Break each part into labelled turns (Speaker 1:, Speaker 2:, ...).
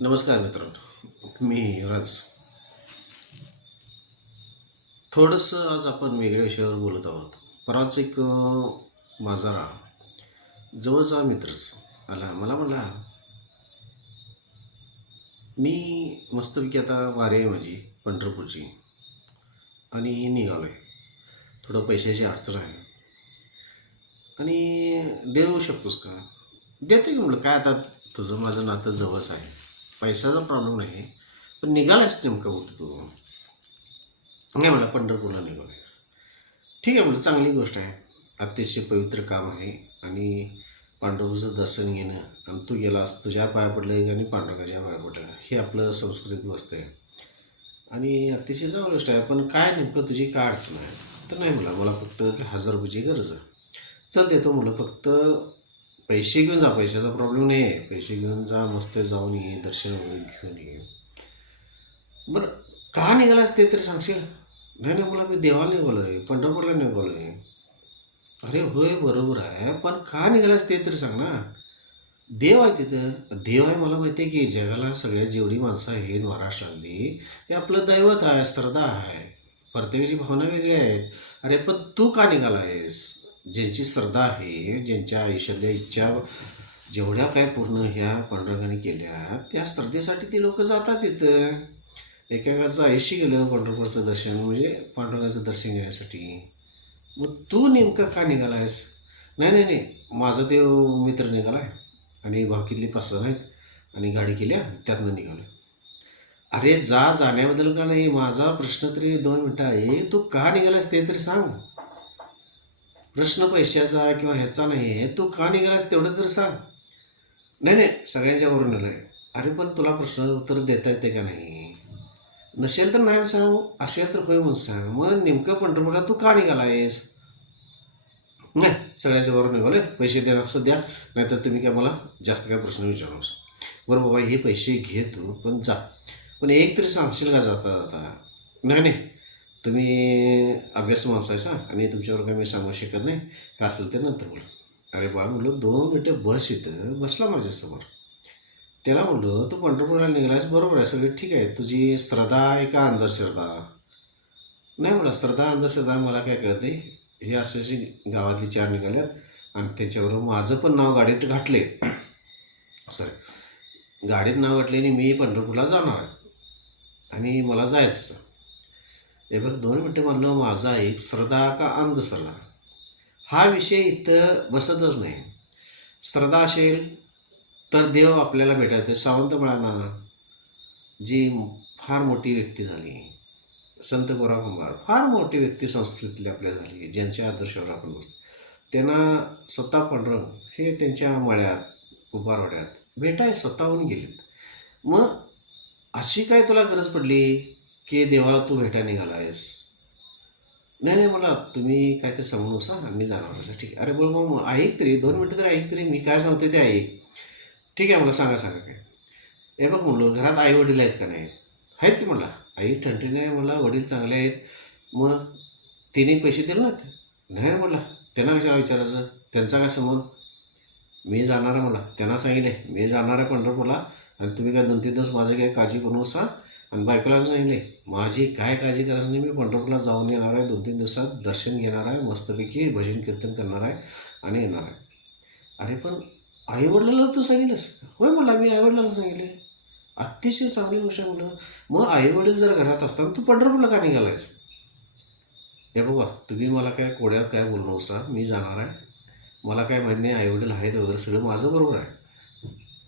Speaker 1: नमस्कार मित्रांनो मी राज. थोडंसं आज आपण वेगळ्या विषयावर बोलत आहोत. परवाच एक माझा जवळचा मित्रच आला. मला म्हणला मी मस्तपैकी आता वारी आहे माझी पंढरपूरची. आणि निघालो आहे थोडं पैशाची अडचण आहे. आणि देऊ शकतोस का? देते का म्हटलं काय आता तुझं माझं नातं जवळच आहे. पैशाचा प्रॉब्लेम नाही पण निघालायच नेमकं होतं तू. नाही मला पंढरपूरला निघालो ठीक आहे म्हटलं चांगली गोष्ट आहे. अतिशय पवित्र काम आहे आणि पांडुरंगाचं दर्शन घेणं आणि तू गेलास तुझ्या पाया पडलं आणि पांडुरंगाच्या पाया पडलं हे आपलं संस्कृतीत वस्तू आहे. आणि अतिशय चांगली गोष्ट आहे पण काय नेमकं तुझी काय अडचण आहे? तर नाही मला मला फक्त हजार रुपयाची गरज आहे. चल देतो मुलं फक्त पैसे घेऊन जा पैशाचा प्रॉब्लेम नाही आहे. पैसे घेऊन जा मस्त जाऊन ये दर्शन वगैरे घेऊन ये. बरं का निघालास ते तरी सांगशील? नाही नाही मला मी देवाला निघालो आहे पंढरपूरला निघालो आहे अरे होय बरोबर आहे पण का निघालास ते तरी सांग ना. देव आहे तिथं. देव आहे मला माहिती आहे की जगाला सगळ्यात जेवढी माणसं आहेत महाराष्ट्रातली ते आपलं दैवत आहे श्रद्धा आहे. प्रत्येकाची भावना वेगळ्या आहेत. अरे पण तू का निघाला आहेस? ज्यांची श्रद्धा आहे ज्यांच्या आयुष्यातल्या इच्छा जेवढ्या काय पूर्ण ह्या पांडुरंगाने केल्या त्या श्रद्धेसाठी ती लोक जातात तिथं एकेकाचं आयुष्य गेलं पंढरपूरचं दर्शन म्हणजे पांडुरंगाचं दर्शन घेण्यासाठी. मग तू नेमका का निघाला आहेस? नाही नाही नाही. माझा ते मित्र निघाला आहे. आणि भावकीतली पाच जण आहेत. आणि गाडी केल्या त्यातनं निघालो अरे जा जाण्याबद्दल का नाही? माझा प्रश्न तरी दोन मिनटं आहे. तू का निघालास ते तरी सांग. प्रश्न पैशाचा किंवा ह्याचा नाही आहे तू का निघालास तेवढं तर सांग. नाही नाही सगळ्यांच्या वरून आहे अरे पण तुला प्रश्न उत्तर देता येते का नाही? नसेल तर नाही सांग. असेल तर होय म्हणून सांग. मग नेमकं पंढरपूरला तू का निघाला आहेस नाही सगळ्याच्या वरून निघाले पैसे देणार असं द्या. नाहीतर तुम्ही काय मला जास्त काय प्रश्न विचारू बरं बाबा हे पैसे घे तू पण जा. पण एक तरी सांगशील का जाता जाता? नाही नाही. तुम्ही अभ्यास माणसं आहे आणि तुमच्यावर काही मी सांगू शकत नाही. का असेल ते नंतर बोला. अरे बाळा म्हणलं दोन मिनटं बस इथं. बसला माझ्यासमोर. त्याला म्हणलं तू पंढरपूरला निघालास बरोबर आहे. सगळं ठीक आहे. तुझी श्रद्धा आहे का अंधश्रद्धा? नाही मला श्रद्धा अंधश्रद्धा मला काय कळत नाही. हे असे असे गावातली चार निघाल्यात आणि त्याच्यावर माझं पण नाव गाडीत घाटले सॉरी. गाडीत नाव घातले आणि मी पंढरपूरला जाणार आहे. आणि मला जायचं हे बघ दोन मिनटं म्हणलं माझा एक श्रद्धा का अंधश्रद्धा? हा विषय इथं बसतच नाही. श्रद्धा असेल तर देव आपल्याला भेटायचं. सावंत मुळांना जी फार मोठी व्यक्ती झाली संत गोरा कुंभार फार मोठी व्यक्ती संस्कृतीतली आपल्या झाली ज्यांच्या आदर्शावर आपण बसतो. त्यांना स्वतः पांडुरंग हे त्यांच्या मळ्यात कुंभारवाड्यात भेटाय स्वतःहून गेलेत. मग अशी काय तुला गरज पडली? की देवाला तू भेटा निघाला आहेस नाही नाही मला तुम्ही काय ते सांगू नका मी जाणार असं ठीक आहे. अरे बोल मग ऐक तरी दोन मिनटं तरी ऐक तरी मी काय सांगते ते ऐक. ठीक आहे मला सांगा सांगा काय. हे बघ म्हणलो घरात आई वडील आहेत का नाही? आहेत की म्हणला आई ठणठणी आहे मला वडील चांगले आहेत. मग तिने पैसे दिले ना नाही म्हणला त्यांना कशाला विचारायचं? त्यांचा काय संबंध? मी जाणार आहे म्हणला त्यांना सांगितले मी जाणार आहे पंढरपूरला. आणि तुम्ही काय दोन तीन दिवस माझं काय काळजी करू नका. आणि बायकोला पण सांगितले माझी काय काळजी करायचं नाही मी पंढरपूरला जाऊन येणार आहे दोन तीन दिवसात दर्शन घेणार आहे मस्तपैकी भजन कीर्तन करणार आहे आणि येणार आहे. अरे पण आईवडिलालाच तू सांगितलंस? होय मला मी आईवडिलाला सांगितले अतिशय चांगली गोष्ट आहे म्हणलं मग आईवडील जर घरात असताना तू पंढरपूरला का निघालायस? हे बघा तुम्ही मला काय कोड्यात काय बोलू नका मी जाणार आहे. मला काय माहीत नाही आईवडील आहेत वगैरे सगळं माझं बरोबर आहे.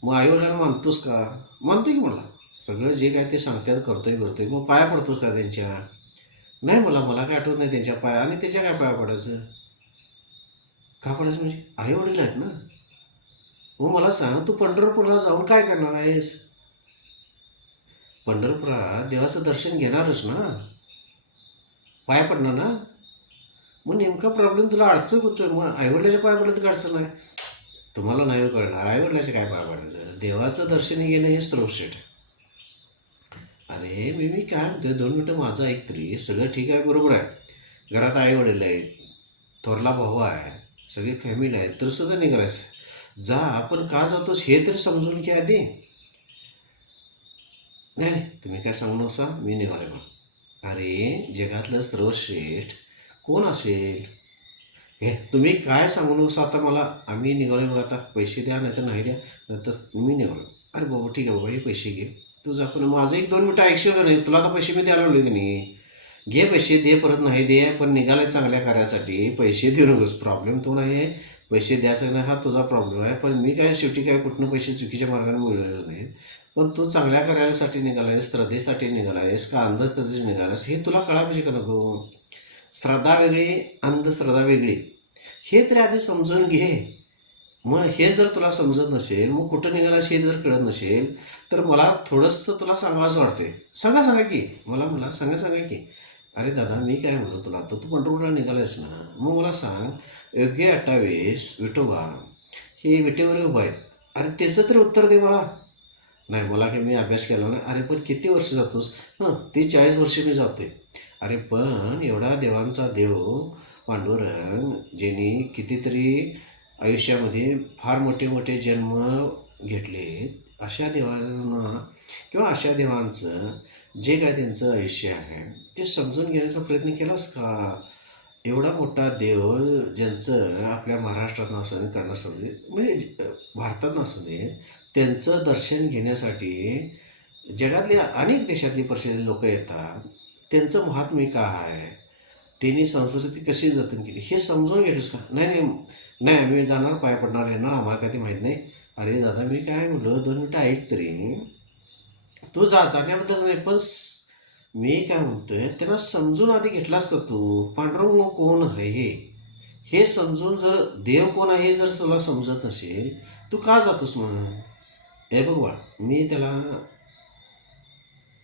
Speaker 1: मग आईवडिलांना मानतोस का? मानतो की मला सगळं जे काय ते सांगतात करतोय करतोय. मग पाया पडतोस का त्यांच्या? नाही मला मला काय आठवत नाही त्यांच्या पाया. आणि त्याच्या काय पाया पडायचं? का पडायचं म्हणजे? आई वडील आहेत ना. मग मला सांग तू पंढरपूरला जाऊन काय करणार आहेस? पंढरपुरात देवाचं दर्शन घेणारच ना. पाया पडणार ना? मग नेमका प्रॉब्लेम तुला अडचण होतोय मग आईवडिलाच्या पाया पडत अडचण नाही तुम्हाला नाही कळणार आईवडिलाच्या काय पाया पडायचं? देवाचं दर्शन घेणं हे सर्वश्रेष्ठ आहे. अरे मी मी काय म्हणतोय? दोन मिनटं माझं ऐकतरी सगळं ठीक आहे बरोबर आहे. घरात आई वडील आहेत थोरला भाऊ आहे सगळी फॅमिली आहे तर सुद्धा निघालायचं. जा आपण का जातोस हे तरी समजून घ्या आधी. नाही नाही तुम्ही काय सांगू नका मी निघाले मग अरे जगातलं सर्वश्रेष्ठ कोण असेल? हे तुम्ही काय सांगू नका आता मला? आम्ही निघालो बघा आता पैसे द्या नाही तर नाही द्या तर मी निघालो अरे बाबा ठीक आहे बाबा हे पैसे घे. तुझा पण माझं एक दोन मिनटं ऐकशील का नाही तुला तर पैसे मी द्यायला लागलो की नाही. घे पैसे दे परत नाही दे पण निघाले चांगल्या कार्यासाठी. पैसे देऊ नकोस प्रॉब्लेम तो नाही आहे पैसे द्यायचा नाही हा तुझा प्रॉब्लेम आहे. पण मी काय शेवटी काय कुठनं पैसे चुकीच्या मार्गाने मिळवलेलं नाहीत. पण तू चांगल्या कार्यासाठी निघाला आहेस श्रद्धेसाठी निघाला आहेस का अंधश्रद्धेसाठी निघालास हे तुला कळा पाहिजे का नको? श्रद्धा वेगळी अंधश्रद्धा वेगळी. हे तरी आधी समजून घे. मग हे जर तुला समजत नसेल मग कुठं निघालास हे जर कळत नसेल तर मला थोडंसं तुला सांगावंसं वाटते सांगा सांगा की. मला मला सांगा सांगा की. अरे दादा मी काय म्हणतो तुला? तर तू पंढरपूरला निघालायस ना? मग मला सांग योग्य अठ्ठावीस विठोबा हे विटेवर उभा आहेत. अरे त्याचं तर उत्तर दे मला. नाही मला काही मी अभ्यास केला नाही. अरे पण किती वर्ष जातोस? हां ते चाळीस वर्ष मी जातोय. अरे पण एवढा देवांचा देव पांडुरंग ज्यांनी कितीतरी आयुष्यामध्ये फार मोठे मोठे जन्म घेतले अशा देवांना किंवा अशा देवांचं जे काय त्यांचं आयुष्य आहे ते समजून घेण्याचा प्रयत्न केलास का? एवढा मोठा देव ज्यांचं आपल्या महाराष्ट्रात असू दे कर्नाटक दे म्हणजे भारतात असू दे त्यांचं दर्शन घेण्यासाठी जगातल्या अनेक देशातली प्रसिद्ध लोक येतात. त्यांचं महात्म्य काय आहे? त्यांनी संस्कृती कशी जतन केली? हे समजून घेतोस का? नाही नाही नाही आम्ही जाणार पाय पडणार येणार आम्हाला काही माहीत नाही. अरे दादा मी काय म्हणलं दोन मिनटं ऐक तरी. तू जा जाण्याबद्दल नाही पण मी काय म्हणतोय त्याला समजून आधी घेतलास का तू? पांडुरंग कोण आहे हे? हे समजून जर देव कोण आहे हे जर तुला समजत नसेल तू का जातोस मग? हे बघ मी त्याला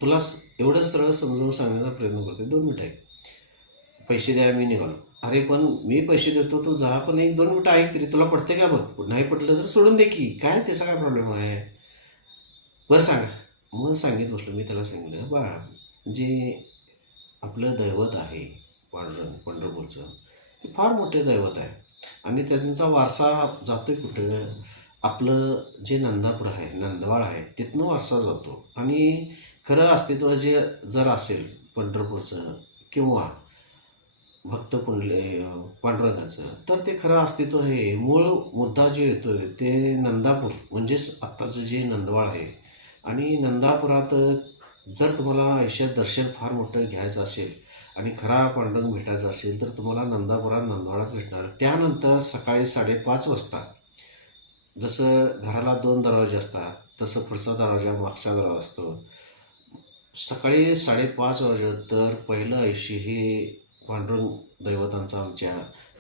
Speaker 1: तुला एवढं सरळ समजून सांगण्याचा प्रयत्न करते दोन मिनिटं आहे पैसे द्या मी निघालो. अरे पण मी पैसे देतो तू जा पण एक दोन मिनटं ऐक तरी तुला पडते का बघ? नाही पडलं तर सोडून दे की. काय त्याचा काय प्रॉब्लेम आहे? बरं सांगा. मग सांगित बसलो मी त्याला सांगितलं बा जे आपलं दैवत आहे पांढरं पंढरपूरचं ते फार मोठे दैवत आहे. आणि त्यांचा वारसा जातो आहे कुठं? आपलं जे नंदापूर आहे नंदवाळ आहे तिथनं वारसा जातो. आणि खरं अस्तित्व जे जर असेल पंढरपूरचं किंवा भक्त पुंडले पांडुरंगाचं. तर ते खरं अस्तित्व आहे. मूळ मुद्दा जे आहे ते नंदापूर म्हणजेच आत्ताचं जे नंदवाळ आहे. आणि नंदापुरात जर तुम्हाला आयुष्यात दर्शन फार मोठं घ्यायचं असेल आणि खरा पांडुरंग भेटायचा असेल तर तुम्हाला नंदापुरात नंदवाळात भेटणार. त्यानंतर सकाळी साडेपाच वाजता जसं घराला दोन दरवाजे असतात तसं पुढचा दरवाजा मागचा दरवाजा असतो. सकाळी साडेपाच वाजे तर पहिलं आयुष्य हे पांडुरंग दैवतांचं आमच्या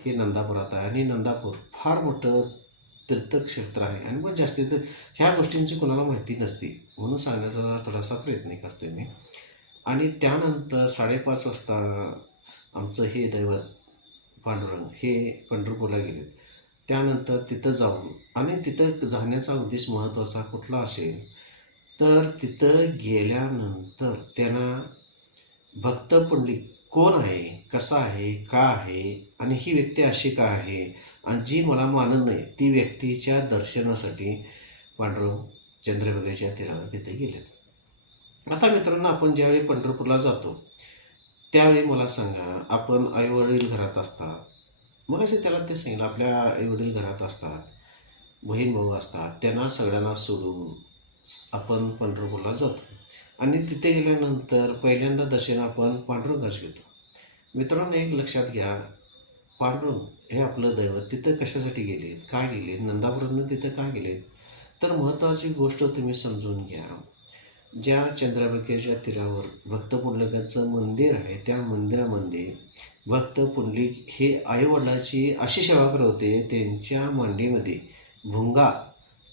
Speaker 1: हे नंदापुरात आहे. आणि नंदापूर फार मोठं तीर्थक्षेत्र आहे. आणि मग जास्तीत ह्या गोष्टींची कोणाला माहिती नसती. म्हणून सांगण्याचा जरा थोडासा प्रयत्न करतोय मी. आणि त्यानंतर साडेपाच वाजता आमचं हे दैवत पांडुरंग हे पंढरपूरला गेले. त्यानंतर तिथं जाऊन आणि तिथं जाण्याचा उद्देश महत्त्वाचा कुठला असेल तर तिथं गेल्यानंतर त्यांना भक्त पंडित कोण आहे कसा आहे का आहे आणि ही व्यक्ती अशी का आहे आणि जी मला मानत नाही ती व्यक्तीच्या दर्शनासाठी पांडुरंग चंद्रभागेच्या तीरावर तिथे गेलेत. आता मित्रांनो आपण ज्यावेळी पंढरपूरला जातो त्यावेळी मला सांगा आपण आईवडील घरात असतात मग असे त्याला ते सांगेल आपल्या आईवडील घरात असतात बहीण भाऊ असतात त्यांना सगळ्यांना सोडून आपण पंढरपूरला जातो. आणि तिथे गेल्यानंतर पहिल्यांदा दर्शन आपण पांडुरंगाच घेतो. मित्रांनो एक लक्षात घ्या पांडुरंग हे आपलं दैवत तिथं कशासाठी गेलेत? का गेलेत? नंदापुरातनं तिथं का गेलेत? तर महत्त्वाची गोष्ट तुम्ही समजून घ्या. ज्या चंद्रभागेच्या तीरावर भक्त पुंडलिकाचं मंदिर आहे त्या मंदिरामध्ये भक्त पुंडलिक हे आईवडिलाची अशी सेवा करत होते त्यांच्या मांडीमध्ये भुंगा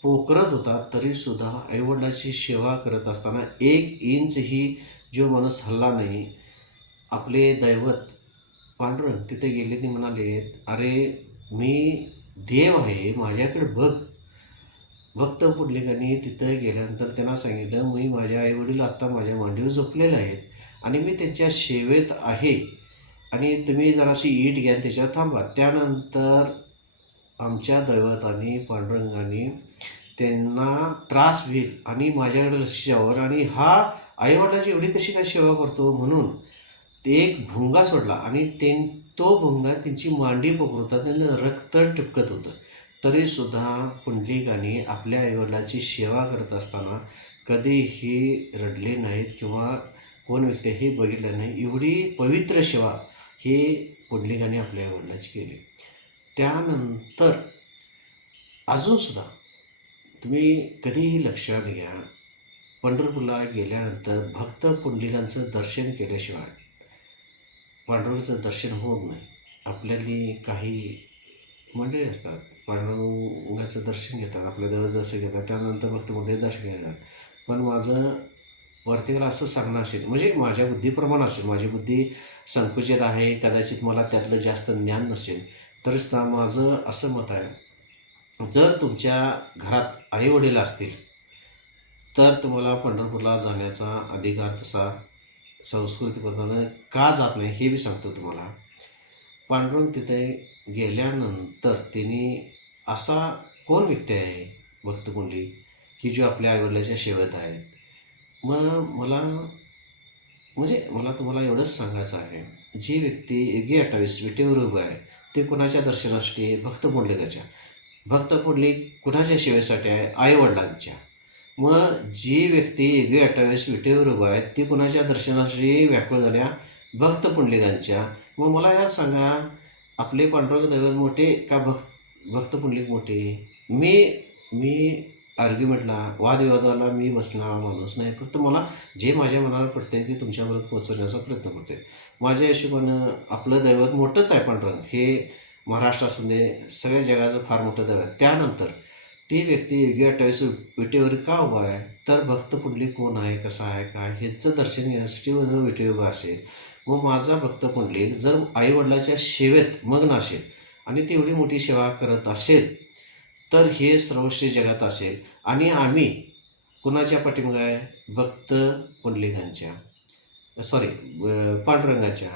Speaker 1: पोखरत होता तरीसुद्धा आईवडिलाची सेवा करत असताना एक इंचही जो माणूस हल्ला नाही आपले दैवत पांडुरंग तिथे गेले ते म्हणाले अरे मी देव आहे माझ्याकडे बघ. भक्त पुंडलिकांनी तिथं गेल्यानंतर त्यांना सांगितलं मी माझ्या आईवडील आत्ता माझ्या मांडीवर झोपलेले आहेत आणि मी त्यांच्या सेवेत आहे आणि तुम्ही जराशी ईट घ्या त्याच्यात थांबा. त्यानंतर आमच्या दैवताने पांडुरंगाने त्यांना त्रास होईल आणि माझ्याकडे लसीच्यावर आणि हा आईवडिलाची एवढी कशी काय सेवा करतो म्हणून ते एक भुंगा सोडला आणि ते तो भुंगा त्यांची मांडी पकडतात त्यांना रक्त टिपकत होतं. तरीसुद्धा पुंडलिकाने आपल्या आईवडिलाची सेवा करत असताना कधीही रडले नाहीत किंवा कोण व्यक्ती हे बघितलं नाही. एवढी पवित्र सेवा हे पुंडलिकाने आपल्या आईवडिलाची केली. त्यानंतर अजूनसुद्धा तुम्ही कधीही लक्षात घ्या. पंढरपूरला गेल्यानंतर भक्त पुंडलिकांचं दर्शन केल्याशिवाय पांडुरंगाचं दर्शन होत नाही. आपल्याली काही मंडळी असतात पांडुरंगाचं दर्शन घेतात आपल्या देवाचं दर्शन घेतात त्यानंतर भक्त मंडळी दर्शन घेतात. पण माझं वरतीला असं सांगणं असेल म्हणजे माझ्या बुद्धीप्रमाणे असेल माझी बुद्धी संकुचित आहे कदाचित मला त्यातलं जास्त ज्ञान नसेल तरीसुद्धा माझं असं मत आहे जर तुमच्या घरात आईवडील असतील तर तुम्हाला पंढरपूरला जाण्याचा अधिकार तसा सांस्कृतिक पद्धतीने का जात नाही हे मी सांगतो तुम्हाला. पांडुरंग तिथे गेल्यानंतर तिने असा कोण व्यक्ती आहे भक्तकुंडली की जो आपल्या आईवडिलाच्या शेवत आहेत मग मला म्हणजे मला तुम्हाला एवढंच सांगायचं आहे जी व्यक्ती योगी अठ्ठावीस विटेवर उभं आहे ते कुणाच्या दर्शनासाठी भक्त त्याच्या भक्त पुंडलिक कुणाच्या सेवेसाठी आहे? आईवडिलांच्या. मग जी व्यक्ती एकवी अठ्ठावीस विटेवर उभं आहे ती कुणाच्या दर्शनाशी व्याकुळ झाल्या? भक्त पुंडलिकांच्या. मग मला या सांगा आपले पांडुरंग दैवत मोठे का भक्त भक्त पुंडलिक मोठे? मी मी आर्ग्युमेंटला वादविवादाला मी बसणारा माणूस नाही. फक्त मला जे माझ्या मनाला पडते ते तुमच्यापर्यंत पोचवण्याचा प्रयत्न करते माझ्या हिशोबानं आपलं दैवत मोठंच आहे पांडुरंग. हे महाराष्ट्र असून दे सगळ्या जगाचं फार मोठं दर आहे. त्यानंतर ती व्यक्ती योग्य अठ्ठावीस विटेवर का उभा आहे? तर भक्त पुंडली कोण आहे? कसा आहे? काय? ह्याचं दर्शन घेण्यासाठी जर विटे उभा असेल व माझा भक्त पुंडलिक जर आईवडिलाच्या सेवेत मग्न असेल आणि तेवढी मोठी सेवा करत असेल तर हे सर्वश्री जगात असेल. आणि आम्ही कुणाच्या पाठीमागे आहे? भक्त पुंडलिकांच्या सॉरी पांडुरंगाच्या.